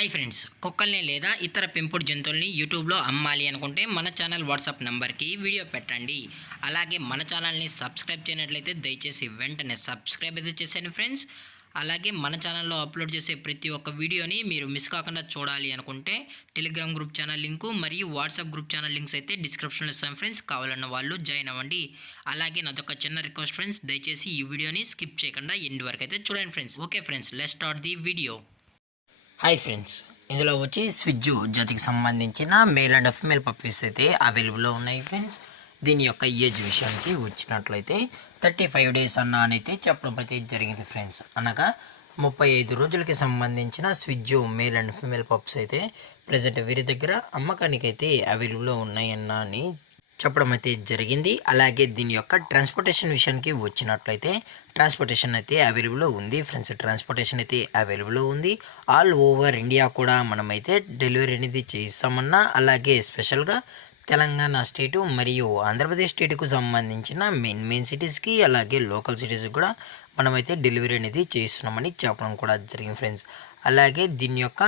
Hi friends, కుక్కల్ని లేదా ఇతర పెంపుడు జంతువుల్ని యూట్యూబ్లో అమ్మాలి అనుకుంటే మన ఛానల్ వాట్సాప్ నెంబర్కి వీడియో పెట్టండి. అలాగే మన ఛానల్ని సబ్స్క్రైబ్ చేయనట్లయితే దయచేసి వెంటనే సబ్స్క్రైబ్ అయితే చేసేయండి ఫ్రెండ్స్. అలాగే మన ఛానల్లో అప్లోడ్ చేసే ప్రతి ఒక్క వీడియోని మీరు మిస్ కాకుండా చూడాలి అనుకుంటే టెలిగ్రామ్ గ్రూప్ ఛానల్ లింకు మరియు వాట్సాప్ గ్రూప్ ఛానల్ లింక్స్ అయితే డిస్క్రిప్షన్లో ఇస్తాం ఫ్రెండ్స్. కావాలన్న వాళ్ళు జాయిన్ అవ్వండి. అలాగే నాదొక చిన్న రిక్వెస్ట్ ఫ్రెండ్స్, దయచేసి ఈ వీడియోని స్కిప్ చేయకుండా ఎండ్ వరకు అయితే చూడండి friends. Okay friends, let's start the video. Hi friends, ఇందులో వచ్చి స్విజ్జు జాతికి సంబంధించిన మేల్ అండ్ ఫీమేల్ పప్పీస్ అయితే అవైలబుల్లో ఉన్నాయి ఫ్రెండ్స్. దీని యొక్క ఏజ్ విషయానికి వచ్చినట్లయితే 35 డేస్ అయితే చెప్పడం అయితే జరిగింది ఫ్రెండ్స్. అనగా 35 రోజులకి సంబంధించిన స్విజ్జు మేల్ అండ్ ఫీమేల్ పప్స్ అయితే ప్రజెంట్ వీరి దగ్గర అమ్మకానికి అయితే అవైలబుల్లో ఉన్నాయని చెప్పడం అయితే జరిగింది. అలాగే దీని యొక్క ట్రాన్స్పోర్టేషన్ విషయానికి వచ్చినట్లయితే ట్రాన్స్పోర్టేషన్ అయితే అవైలబుల్లో ఉంది ఫ్రెండ్స్. ట్రాన్స్పోర్టేషన్ అయితే అవైలబుల్లో ఉంది. ఆల్ ఓవర్ ఇండియా కూడా మనమైతే డెలివరీ అనేది చేస్తామన్నా, అలాగే స్పెషల్గా తెలంగాణ స్టేటు మరియు ఆంధ్రప్రదేశ్ స్టేట్కు సంబంధించిన మెయిన్ సిటీస్కి అలాగే లోకల్ సిటీస్కి కూడా మనమైతే డెలివరీ అనేది చేస్తున్నామని చెప్పడం కూడా జరిగింది ఫ్రెండ్స్. అలాగే దీని యొక్క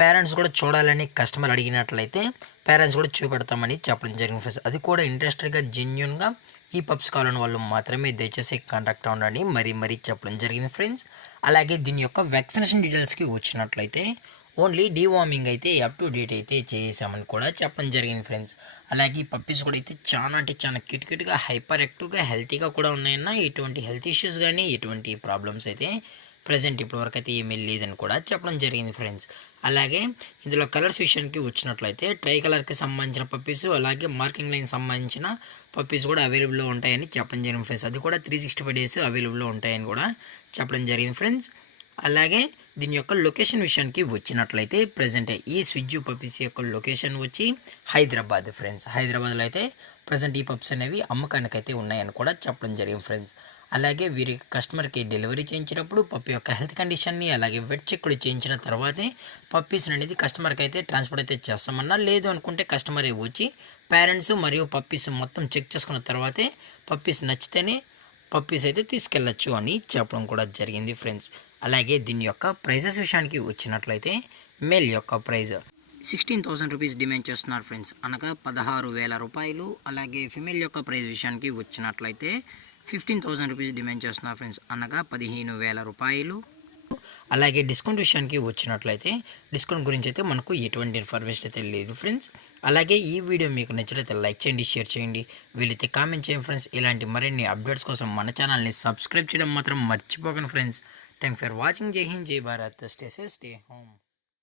పేరెంట్స్ కూడా చూడాలని కస్టమర్ అడిగినట్లయితే పేరెంట్స్ కూడా చూపెడతామని చెప్పడం జరిగింది ఫ్రెండ్స్. అది కూడా ఇంట్రెస్టెడ్గా జెన్యున్గా ఈ పప్స్ కావాలని వాళ్ళు మాత్రమే దయచేసి కాంటాక్ట్ అవ్వండి మరీ చెప్పడం జరిగింది ఫ్రెండ్స్. అలాగే దీని యొక్క వ్యాక్సినేషన్ డీటెయిల్స్కి వచ్చినట్లయితే ఓన్లీ డీవార్మింగ్ అయితే అప్ టు డేట్ అయితే చేసామని కూడా చెప్పడం జరిగింది ఫ్రెండ్స్. అలాగే ఈ పప్పీస్ కూడా అయితే చాలా క్యూట్గా హైపర్ యాక్టివ్గా హెల్తీగా కూడా ఉన్నాయన్న. ఎటువంటి హెల్త్ ఇష్యూస్ కానీ ఎటువంటి ప్రాబ్లమ్స్ అయితే ప్రజెంట్ ఇప్పటివరకు అయితే ఏమీ లేదని కూడా చెప్పడం జరిగింది ఫ్రెండ్స్. అలాగే ఇందులో కలర్స్ విషయానికి వచ్చినట్లయితే ట్రై కలర్కి సంబంధించిన పప్పీస్ అలాగే మార్కింగ్ లైన్ సంబంధించిన పప్పీస్ కూడా అవైలబుల్లో ఉంటాయని చెప్పడం జరిగింది ఫ్రెండ్స్. అది కూడా 365 డేస్ అవైలబుల్లో ఉంటాయని కూడా చెప్పడం జరిగింది ఫ్రెండ్స్. అలాగే దీని యొక్క లొకేషన్ విషయానికి వచ్చినట్లయితే ప్రజెంట్ ఈ స్విజ్జు పప్పీస్ యొక్క లొకేషన్ వచ్చి హైదరాబాద్ ఫ్రెండ్స్. హైదరాబాద్లో అయితే ప్రజెంట్ ఈ పప్స్ అనేవి అమ్మకానికి అయితే ఉన్నాయని కూడా చెప్పడం జరిగింది ఫ్రెండ్స్. అలాగే వీరి కస్టమర్కి డెలివరీ చేయించినప్పుడు పప్పి యొక్క హెల్త్ కండిషన్ని అలాగే వెట్ చెక్ కూడా చేయించిన తర్వాతే పప్పీస్ అనేది కస్టమర్కి అయితే ట్రాన్స్పోర్ట్ అయితే చేస్తామన్నా. లేదు అనుకుంటే కస్టమరే వచ్చి పేరెంట్స్ మరియు పప్పీస్ మొత్తం చెక్ చేసుకున్న తర్వాతే పప్పీస్ నచ్చితేనే పప్పీస్ అయితే తీసుకెళ్ళచ్చు అని చెప్పడం కూడా జరిగింది ఫ్రెండ్స్. అలాగే దీని యొక్క ప్రైజెస్ విషయానికి వచ్చినట్లయితే మేల్ యొక్క ప్రైజ్ 16,000 రూపీస్ డిమాండ్ చేస్తున్నారు ఫ్రెండ్స్, అనగా 16,000 రూపాయలు. అలాగే ఫిమేల్ యొక్క ప్రైజ్ విషయానికి వచ్చినట్లయితే 15,000 రూపీస్ డిమాండ్ చేస్తున్నారు ఫ్రెండ్స్, అనగా 15,000 రూపాయలు. అలాగే డిస్కౌంట్ విషయానికి వచ్చినట్లయితే డిస్కౌంట్ గురించి అయితే మనకు ఎటువంటి ఇన్ఫర్మేషన్ అయితే లేదు ఫ్రెండ్స్. అలాగే ఈ వీడియో మీకు నచ్చినట్లయితే లైక్ చేయండి, షేర్ చేయండి, వీలైతే కామెంట్ చేయండి ఫ్రెండ్స్. ఇలాంటి మరిన్ని అప్డేట్స్ కోసం మన ఛానల్ని సబ్స్క్రైబ్ చేయడం మాత్రం మర్చిపోకండి ఫ్రెండ్స్. Thank for watching. జై హింద్, జై Bharat, stay safe, stay home.